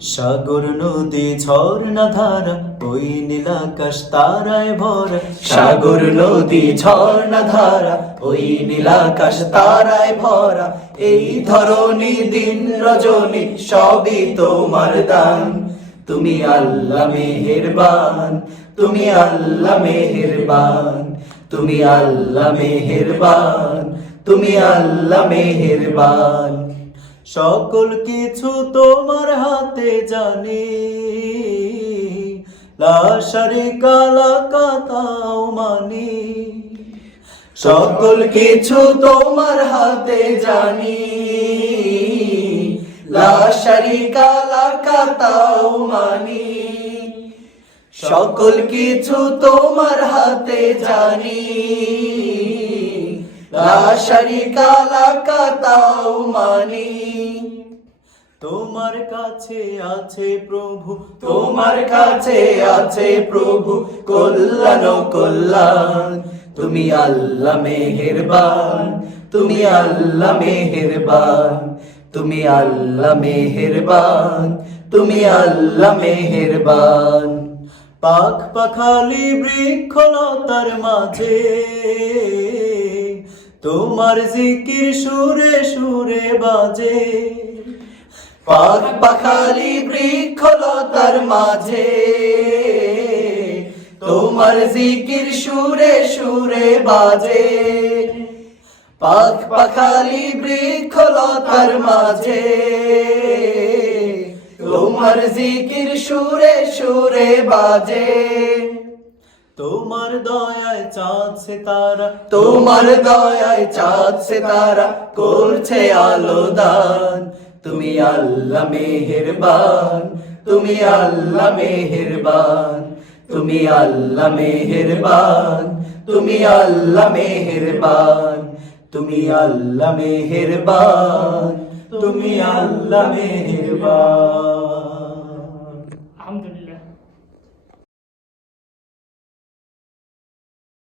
সাগর নদী, ঝর্ণা ধারা, ওই নীলাকাশ তারায় ভরা। সাগর নদী, ঝর্ণা ধারা, ওই নীলাকাশ তারায় ভরা। এই ধরনী দিন রজনী, সবই তোমার দান। তুমি আল্লাহ মেহেরবান, তুমি আল্লাহ মেহেরবান, তুমি আল্লাহ মেহেরবান, তুমি আল্লাহ মেহেরবান। সকল কিছু তোমার হাতে জানি। লাশারি কালা কাতাও মানি। সকল কিছু তোমার হাতে জানি। লাশারি কালা কাতাও মানি। সকল কিছু তোমার হাতে জানি। লাশারি কালা কাতাও মানি। তোমার কাছে আছে প্রভু তোমার কাছে আছে প্রভু কল্যাণ কল্যাণ। তুমি আল্লাহ মেহেরবান তুমি আল্লাহ মেহেরবান তুমি আল্লাহ মেহেরবান তুমি আল্লাহ মেহেরবান। পাখ পাখালি বৃক্ষলতার মাঝে তোমার জিকির সুরে সুরে বাজে। পাক পাখালি বৃক্ষ বৃক্ষলতার মাঝে। তোমার জিকির সুরে সুরে বাজে। পাক পাখালি বৃক্ষলতার মাঝে। তোমার জিকির সুরে সুরে বাজে। তোমার দয়ায় চাঁদ সিতারা তোমার দয়ায় চাঁদ সিতারা করছে আলো দান তুমি আল্লাহ মেহেরবান তুমি আল্লাহ মেহেরবান তুমি আল্লাহ মেহেরবান তুমি আল্লাহ মেহেরবান তুমি আল্লাহ মেহেরবান তুমি আল্লাহ মেহেরবান।